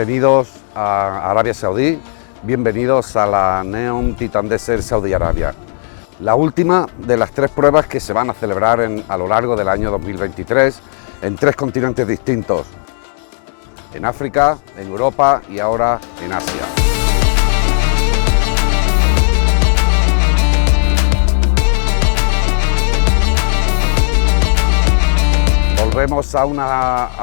Bienvenidos a Arabia Saudí, bienvenidos a la NEOM Titan Desert Saudi Arabia. La última de las 3 pruebas que se van a celebrar a lo largo del año 2023 en 3 continentes distintos, en África, en Europa y ahora en Asia. Volvemos a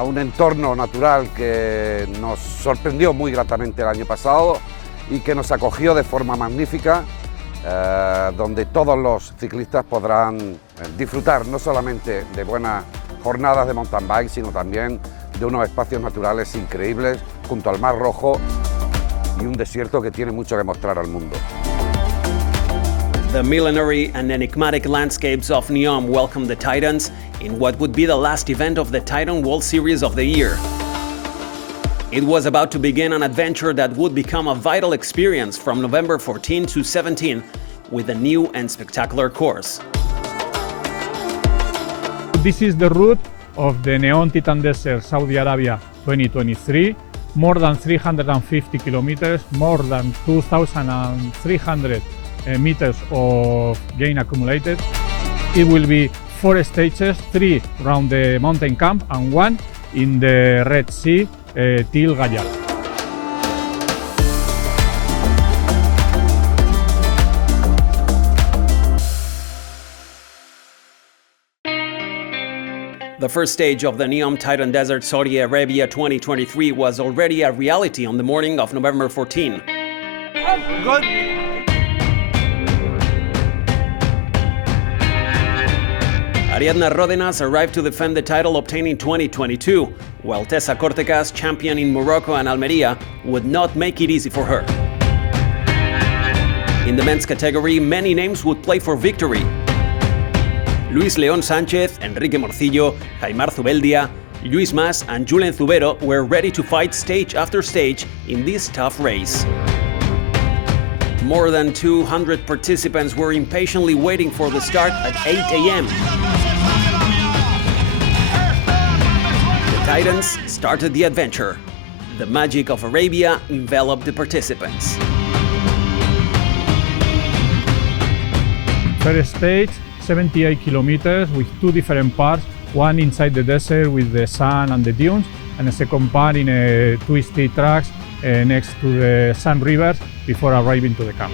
un entorno natural que nos sorprendió muy gratamente el año pasado y que nos acogió de forma magnífica, donde todos los ciclistas podrán disfrutar no solamente de buenas jornadas de mountain bike, sino también de unos espacios naturales increíbles junto al Mar Rojo y un desierto que tiene mucho que mostrar al mundo. The millenary and enigmatic landscapes of NEOM welcome the Titans in what would be the last event of the Titan World Series of the year. It was about to begin an adventure that would become a vital experience from November 14 to 17 with a new and spectacular course. This is the route of the NEOM Titan Desert Saudi Arabia 2023. More than 350 kilometers, more than 2,300 meters of gain accumulated. It will be 4 stages, 3 around the mountain camp and 1 in the Red Sea till Gaya. The first stage of the NEOM Titan Desert Saudi Arabia 2023 was already a reality on the morning of November 14. Good. Ariadna Ródenas arrived to defend the title obtained in 2022, while Tessa Cortecas, champion in Morocco and Almeria, would not make it easy for her. In the men's category, many names would play for victory. Luis León Sánchez, Enrique Morcillo, Jaimar Zubeldia, Luis Mas and Julen Zubero were ready to fight stage after stage in this tough race. More than 200 participants were impatiently waiting for the start at 8 a.m. The Titans started the adventure. The magic of Arabia enveloped the participants. First stage, 78 kilometers with 2 different parts, one inside the desert with the sun and the dunes, and a second part in a twisty tracks next to the Sun Rivers before arriving to the camp.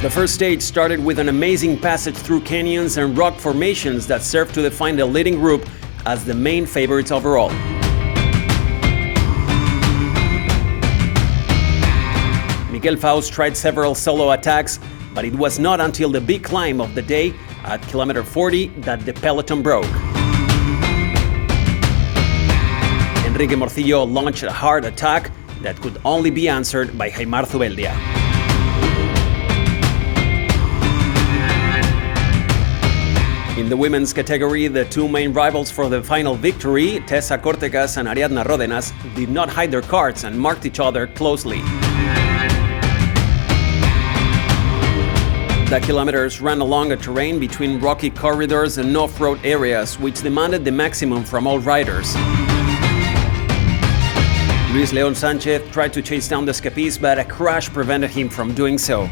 The first stage started with an amazing passage through canyons and rock formations that served to define the leading group as the main favorites overall. Miguel Faust tried several solo attacks, but it was not until the big climb of the day at kilometer 40 that the peloton broke. Enrique Morcillo launched a hard attack that could only be answered by Jaimar Zubeldia. In the women's category, the 2 main rivals for the final victory, Tessa Cortecas and Ariadna Ródenas, did not hide their cards and marked each other closely. The kilometers ran along a terrain between rocky corridors and off-road areas, which demanded the maximum from all riders. Luis León Sánchez tried to chase down the escapees, but a crash prevented him from doing so.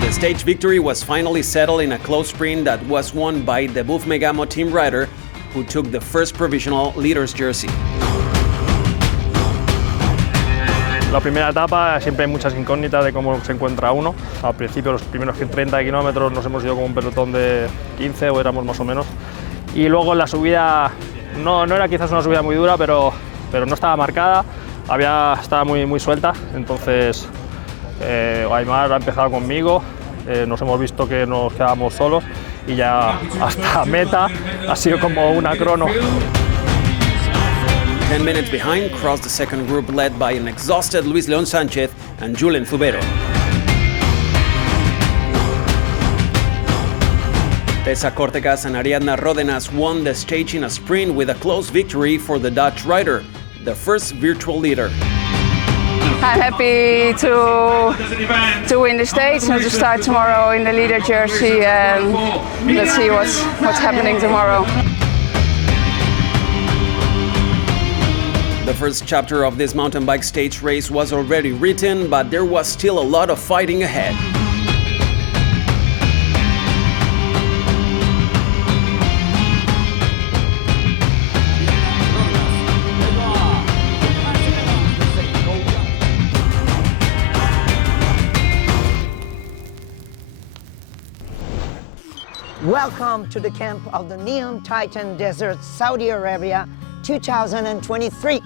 The stage victory was finally settled in a close sprint that was won by the Buf Megamo team rider, who took the first provisional leader's jersey. La primera etapa siempre hay muchas incógnitas de cómo se encuentra uno. Al principio, los primeros 30 kilómetros nos hemos ido como un pelotón de 15 o éramos más o menos. Y luego en la subida, no era quizás una subida muy dura, pero no estaba marcada, estaba muy suelta. Entonces Aymar ha empezado conmigo, nos hemos visto que nos quedábamos solos y ya hasta meta ha sido como una crono. 10 minutes behind crossed the second group led by an exhausted Luis León Sánchez and Julen Zubero. Tessa Cortecas and Ariadna Ródenas won the stage in a sprint with a close victory for the Dutch rider, the first virtual leader. I'm happy to win the stage and to start tomorrow in the leader jersey. And let's see what's happening tomorrow. The first chapter of this mountain bike stage race was already written, but there was still a lot of fighting ahead. Welcome to the camp of the NEOM Titan Desert, Saudi Arabia, 2023.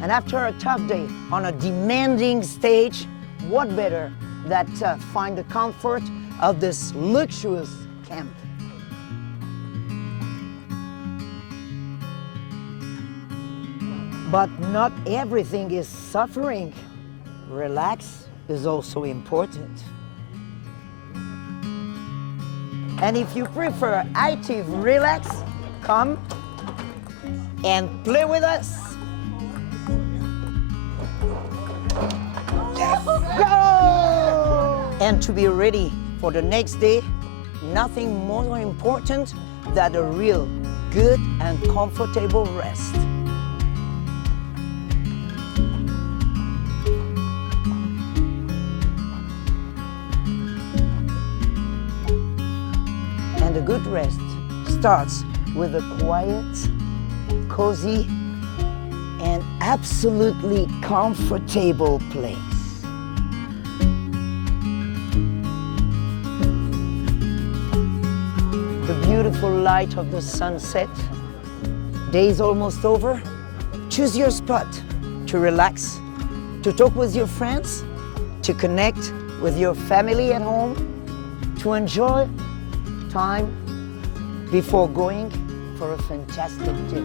And after a tough day on a demanding stage, what better than to find the comfort of this luxurious camp? But not everything is suffering. Relax is also important. And if you prefer active relax, come and play with us. Go! And to be ready for the next day, nothing more important than a real good and comfortable rest. And a good rest starts with a quiet, cozy, and absolutely comfortable place. The beautiful light of the sunset. Day is almost over. Choose your spot to relax, to talk with your friends, to connect with your family at home, to enjoy time before going for a fantastic dinner.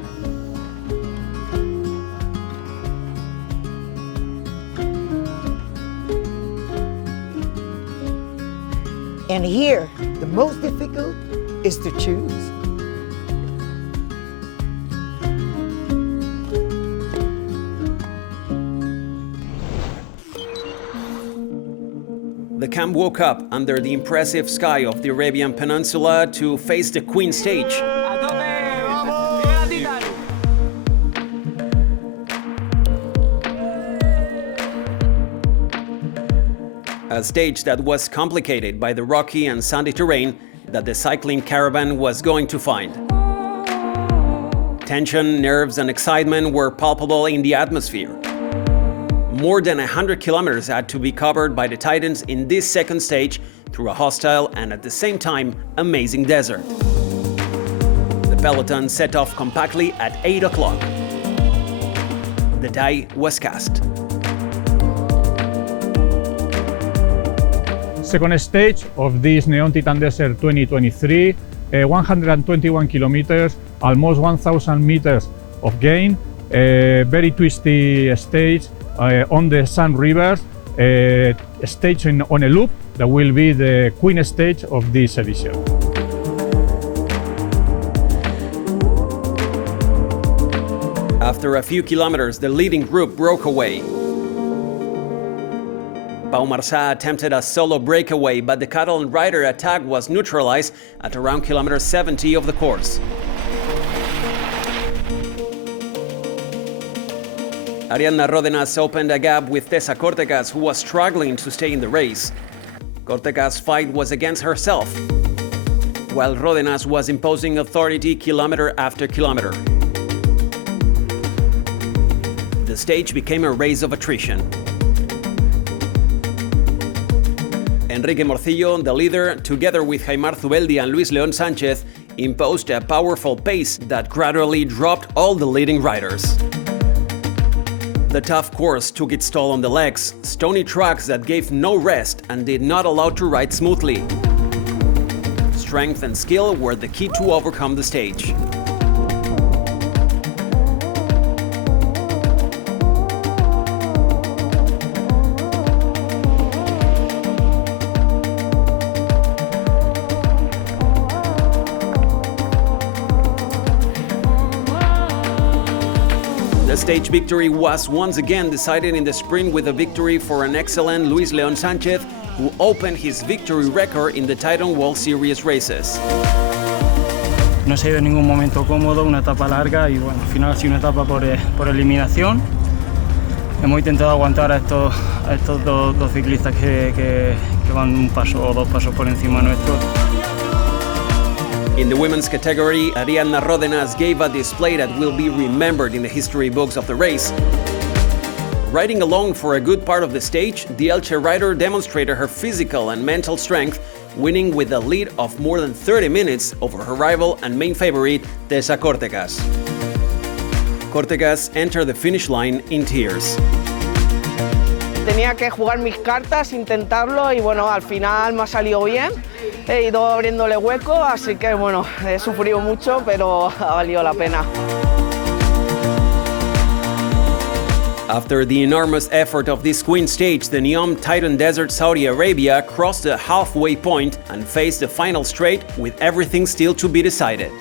And here, the most difficult is to choose. The camp woke up under the impressive sky of the Arabian Peninsula to face the Queen stage. A stage that was complicated by the rocky and sandy terrain that the cycling caravan was going to find. Tension, nerves, and excitement were palpable in the atmosphere. More than 100 kilometers had to be covered by the Titans in this second stage through a hostile and at the same time amazing desert. The peloton set off compactly at 8 o'clock. The die was cast. Second stage of this NEOM Titan Desert 2023, 121 kilometers, almost 1,000 meters of gain, very twisty stage on the Sun Rivers, stage on a loop that will be the Queen stage of this edition. After a few kilometers, the leading group broke away. Pau Marsà attempted a solo breakaway, but the Catalan rider attack was neutralized at around kilometer 70 of the course. Ariadna Ródenas opened a gap with Tessa Cortecas, who was struggling to stay in the race. Cortecas' fight was against herself, while Ródenas was imposing authority kilometer after kilometer. The stage became a race of attrition. Enrique Morcillo, the leader, together with Jaimar Zubeldi and Luis León Sánchez, imposed a powerful pace that gradually dropped all the leading riders. The tough course took its toll on the legs, stony tracks that gave no rest and did not allow to ride smoothly. Strength and skill were the key to overcome the stage. stage victory was once again decided in the sprint with a victory for an excellent Luis León Sánchez, who opened his victory record in the Titan World Series races. No se ha ido en ningún momento cómodo, una etapa larga y bueno, al final ha sido una etapa por eliminación. Hemos intentado aguantar a estos dos ciclistas que van un paso o dos pasos por encima nuestro. In the women's category, Ariadna Ródenas gave a display that will be remembered in the history books of the race. Riding along for a good part of the stage, the Elche rider demonstrated her physical and mental strength, winning with a lead of more than 30 minutes over her rival and main favorite, Tessa Cortegas. Cortegas entered the finish line in tears. Tenía que jugar mis cartas, intentarlo y bueno, al final me ha salido bien. He ido abriéndole hueco, así que bueno, he sufrido mucho, pero ha valido la pena. After the enormous effort of this queen stage, the NEOM Titan Desert Saudi Arabia crossed the halfway point and faced the final straight with everything still to be decided.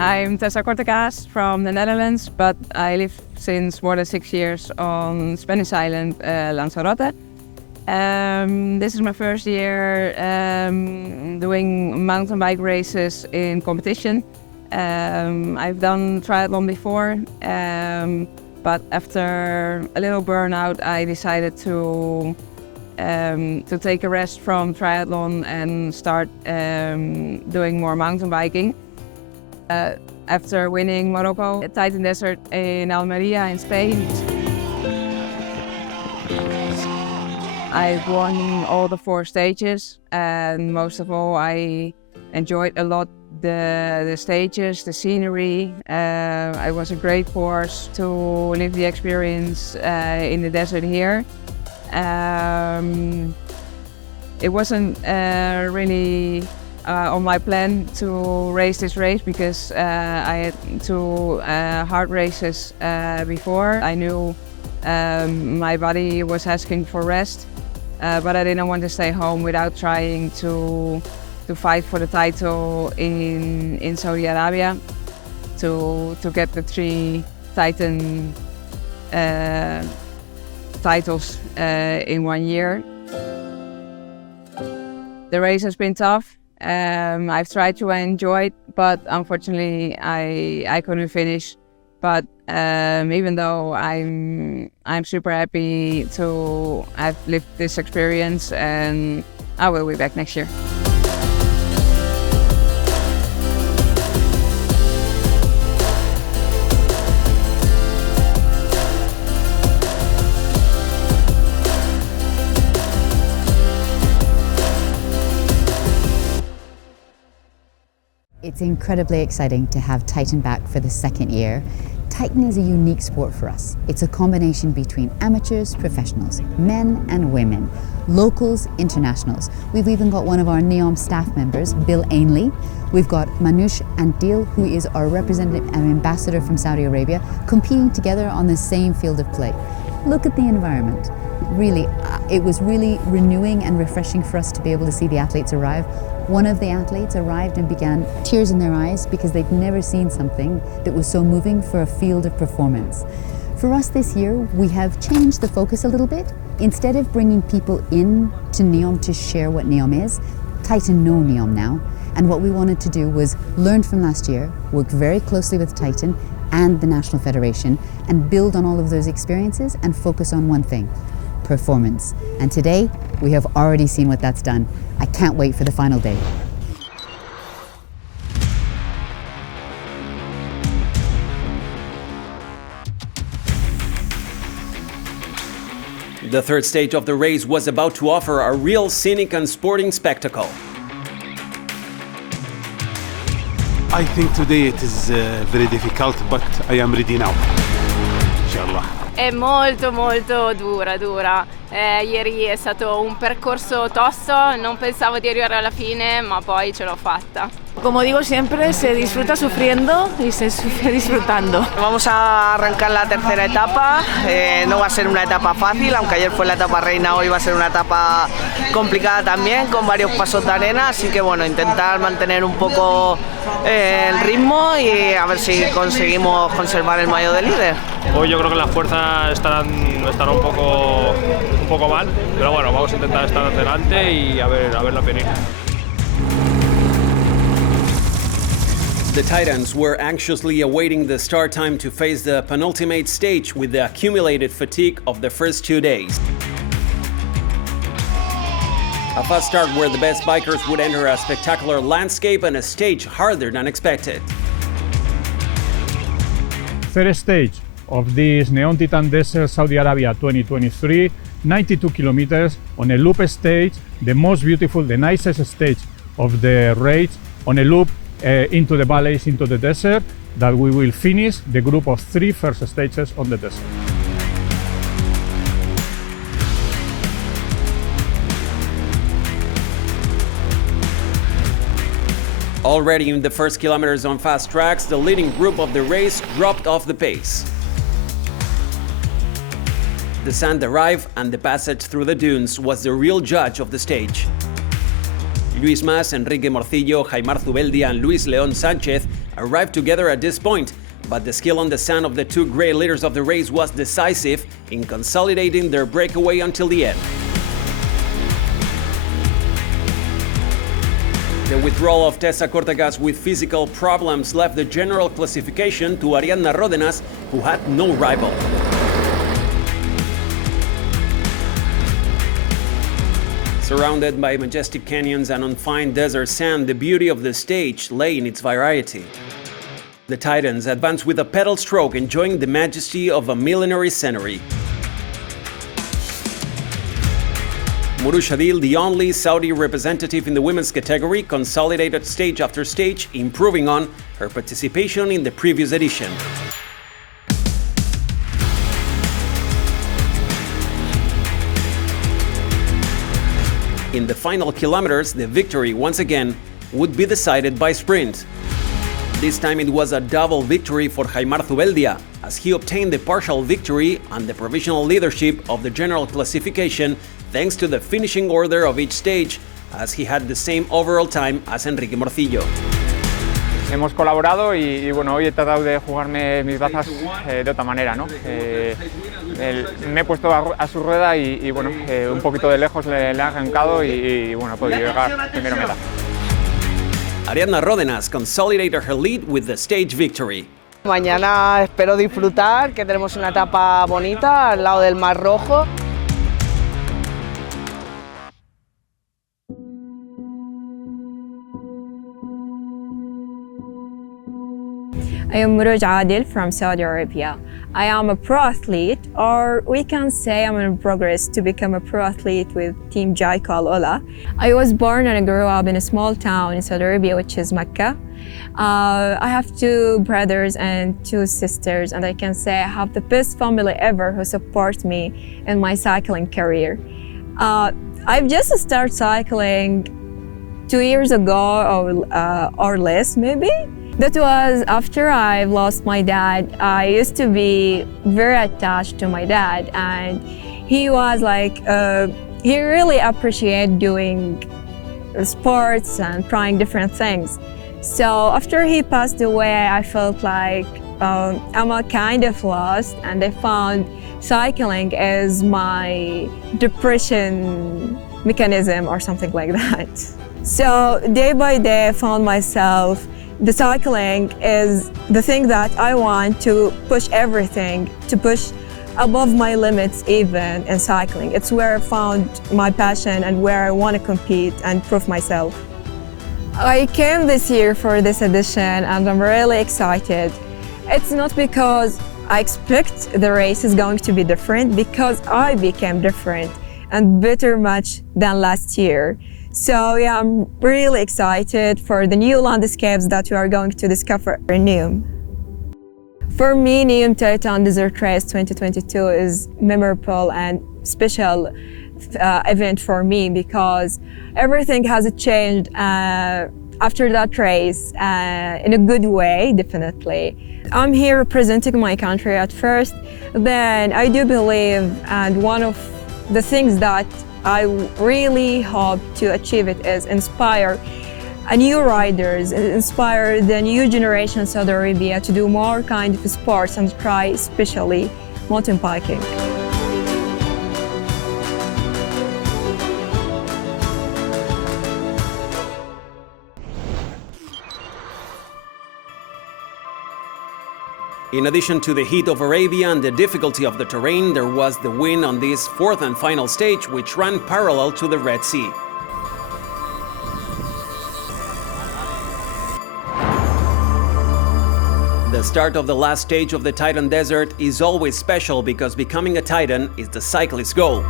I'm Tessa Cortegas from the Netherlands, but I live since more than 6 years on Spanish island Lanzarote. This is my first year doing mountain bike races in competition. I've done triathlon before, but after a little burnout, I decided to take a rest from triathlon and start doing more mountain biking. After winning Morocco, Titan Desert in Almeria in Spain, I've won all the 4 stages, and most of all I enjoyed a lot the stages, the scenery. It was a great course to live the experience in the desert here. It wasn't really on my plan to race this race because I had 2 hard races before. I knew my body was asking for rest, but I didn't want to stay home without trying to fight for the title in Saudi Arabia, to get the 3 Titan titles in 1 year. The race has been tough. I've tried to enjoy it, but unfortunately I couldn't finish. But even though I'm super happy to have lived this experience, and I will be back next year. It's incredibly exciting to have Titan back for the 2nd year. Titan is a unique sport for us. It's a combination between amateurs, professionals, men and women, locals, internationals. We've even got one of our NEOM staff members, Bill Ainley. We've got Manoush Antil, who is our representative and ambassador from Saudi Arabia, competing together on the same field of play. Look at the environment. Really, it was really renewing and refreshing for us to be able to see the athletes arrive. One of the athletes arrived and began tears in their eyes because they'd never seen something that was so moving for a field of performance. For us this year, we have changed the focus a little bit. Instead of bringing people in to NEOM to share what NEOM is, Titan know NEOM now. And what we wanted to do was learn from last year, work very closely with Titan and the National Federation, and build on all of those experiences and focus on one thing: performance. And today, we have already seen what that's done. I can't wait for the final day. The 3rd stage of the race was about to offer a real scenic and sporting spectacle. I think today it is very difficult, but I am ready now. Inshallah. È molto dura. Ieri è stato un percorso tosto, non pensavo di arrivare alla fine, ma poi ce l'ho fatta. Como digo siempre, se disfruta sufriendo y se sufre disfrutando. Vamos a arrancar la tercera etapa, no va a ser una etapa fácil, aunque ayer fue la etapa reina, hoy va a ser una etapa complicada también, con varios pasos de arena, así que bueno, intentar mantener un poco el ritmo y a ver si conseguimos conservar el maillot de líder. Hoy yo creo que las fuerzas estarán un poco mal, pero bueno, vamos a intentar estar adelante y a verla venir. The Titans were anxiously awaiting the start time to face the penultimate stage with the accumulated fatigue of the first 2 days. A fast start where the best bikers would enter a spectacular landscape and a stage harder than expected. Third stage of this Neon Titan Desert Saudi Arabia 2023, 92 kilometers on a loop stage, the most beautiful, the nicest stage of the race, on a loop into the valleys, into the desert, that we will finish the group of 3 first stages on the desert. Already in the first kilometers on fast tracks, the leading group of the race dropped off the pace. The sand arrived and the passage through the dunes was the real judge of the stage. Luis Mas, Enrique Morcillo, Jaimar Zubeldia and Luis León Sánchez arrived together at this point, but the skill on the sand of the 2 great leaders of the race was decisive in consolidating their breakaway until the end. The withdrawal of Tessa Cortegas with physical problems left the general classification to Ariadna Ródenas, who had no rival. Surrounded by majestic canyons and unfined desert sand, the beauty of the stage lay in its variety. The Titans advanced with a pedal stroke, enjoying the majesty of a millenary scenery. Mourouche Adil, the only Saudi representative in the women's category, consolidated stage after stage, improving on her participation in the previous edition. In the final kilometers, the victory once again would be decided by sprint. This time it was a double victory for Jaimar Zubeldia, as he obtained the partial victory and the provisional leadership of the general classification thanks to the finishing order of each stage, as he had the same overall time as Enrique Morcillo. Hemos colaborado y bueno, hoy he tratado de jugarme mis bazas de otra manera, ¿no? Me he puesto a su rueda y bueno, un poquito de lejos le he arrancado y bueno, he podido llegar primero meta. Ariadna Ródenas consolidated her lead with the stage victory. Mañana espero disfrutar, que tenemos una etapa bonita al lado del Mar Rojo. I am Mourouche Adil from Saudi Arabia. I am a pro athlete, or we can say I'm in progress to become a pro athlete with Team Jaiko Al Ola. I was born and I grew up in a small town in Saudi Arabia, which is Mecca. I have 2 brothers and 2 sisters, and I can say I have the best family ever who supports me in my cycling career. I've just started cycling 2 years ago or less maybe. That was after I lost my dad. I used to be very attached to my dad, and he was like, he really appreciated doing sports and trying different things. So after he passed away, I felt like I'm a kind of lost, and I found cycling as my depression mechanism or something like that. So day by day I found myself the cycling is the thing that I want to push everything, to push above my limits even in cycling. It's where I found my passion and where I want to compete and prove myself. I came this year for this edition and I'm really excited. It's not because I expect the race is going to be different, because I became different and better much than last year. So yeah, I'm really excited for the new landscapes that we are going to discover in NEOM. For me, NEOM Titan Desert Race 2022 is memorable and special event for me because everything has changed after that race in a good way, definitely. I'm here representing my country at first, then I do believe, and one of the things that I really hope to achieve it is inspire new riders, inspire the new generation in Saudi Arabia to do more kind of sports and try especially mountain biking. In addition to the heat of Arabia and the difficulty of the terrain, there was the wind on this fourth and final stage, which ran parallel to the Red Sea. The start of the last stage of the Titan Desert is always special because becoming a Titan is the cyclist's goal.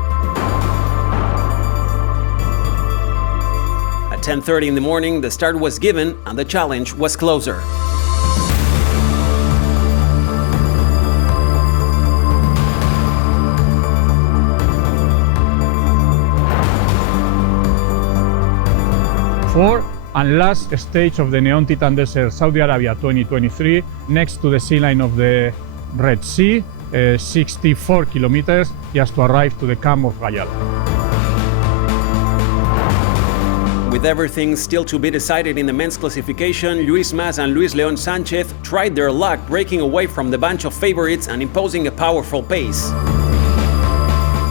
At 10:30 in the morning, the start was given and the challenge was closer. Fourth and last stage of the NEOM Titan Desert Saudi Arabia 2023, next to the sea line of the Red Sea, 64 kilometers just to arrive to the camp of Gayal. With everything still to be decided in the men's classification, Luis Mas and Luis León Sánchez tried their luck breaking away from the bunch of favorites and imposing a powerful pace.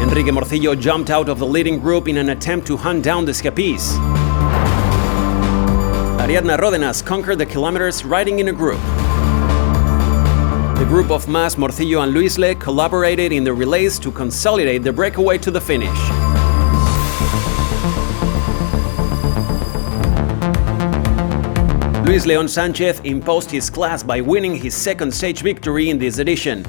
Enrique Morcillo jumped out of the leading group in an attempt to hunt down the escapees. Ariadna Ródenas conquered the kilometers riding in a group. The group of Mas, Morcillo and Luis Le collaborated in the relays to consolidate the breakaway to the finish. Luis León Sánchez imposed his class by winning his second stage victory in this edition.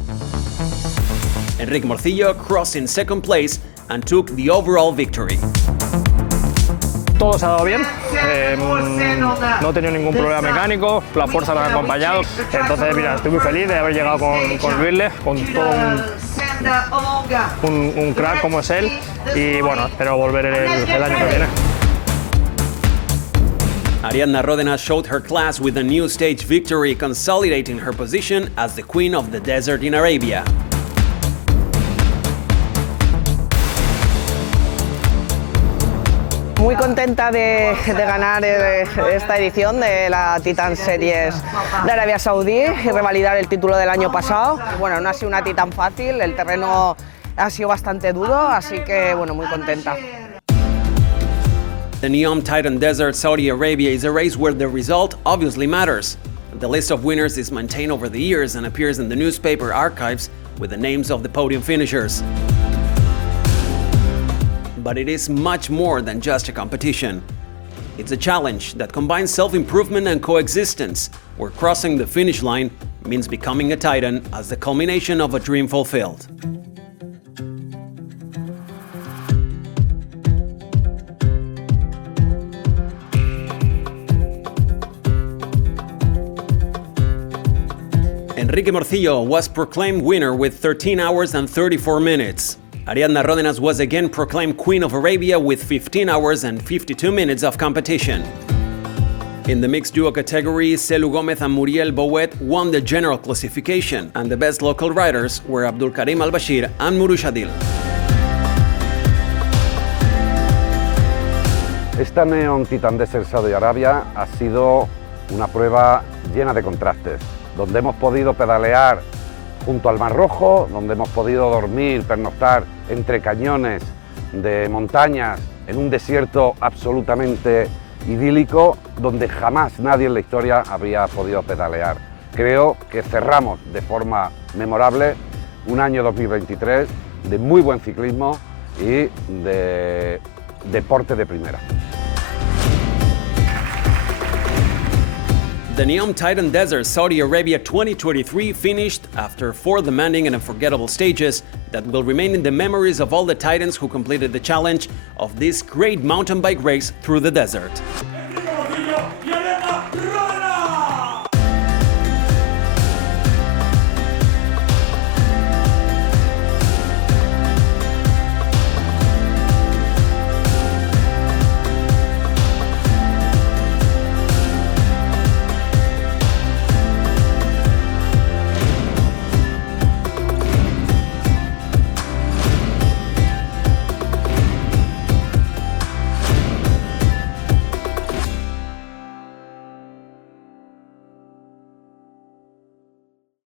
Enrique Morcillo crossed in second place and took the overall victory. Todo se ha dado bien, no he tenido ningún problema mecánico, la fuerza me ha acompañado, entonces mira, estoy muy feliz de haber llegado con Luis, con todo un crack como es él, y bueno, espero volver el año que viene. Ariadna Ródenas showed her class with a new stage victory, consolidating her position as the queen of the desert in Arabia. Muy contenta de ganar esta edición de la Titan Series de Arabia Saudí y revalidar el título del año pasado. Bueno, no ha sido una Titan fácil, el terreno ha sido bastante duro, así que bueno, muy contenta. The NEOM Titan Desert Saudi Arabia is a race where the result obviously matters. The list of winners is maintained over the years and appears in the newspaper archives with the names of the podium finishers. But it is much more than just a competition. It's a challenge that combines self-improvement and coexistence, where crossing the finish line means becoming a Titan as the culmination of a dream fulfilled. Enrique Morcillo was proclaimed winner with 13 hours and 34 minutes. Ariadna Ródenas was again proclaimed Queen of Arabia with 15 hours and 52 minutes of competition. In the mixed duo category, Celu Gómez and Muriel Bouet won the general classification, and the best local riders were Abdul Karim Al-Bashir and Murushadil. Esta NEOM Titan Desert Saudi Arabia ha sido una prueba llena de contrastes, donde hemos podido pedalear junto al Mar Rojo, donde hemos podido dormir, pernoctar entre cañones de montañas en un desierto absolutamente idílico, donde jamás nadie en la historia había podido pedalear. Creo que cerramos de forma memorable un año 2023 de muy buen ciclismo y de deporte de primera. The NEOM Titan Desert Saudi Arabia 2023 finished after 4 demanding and unforgettable stages that will remain in the memories of all the Titans who completed the challenge of this great mountain bike race through the desert.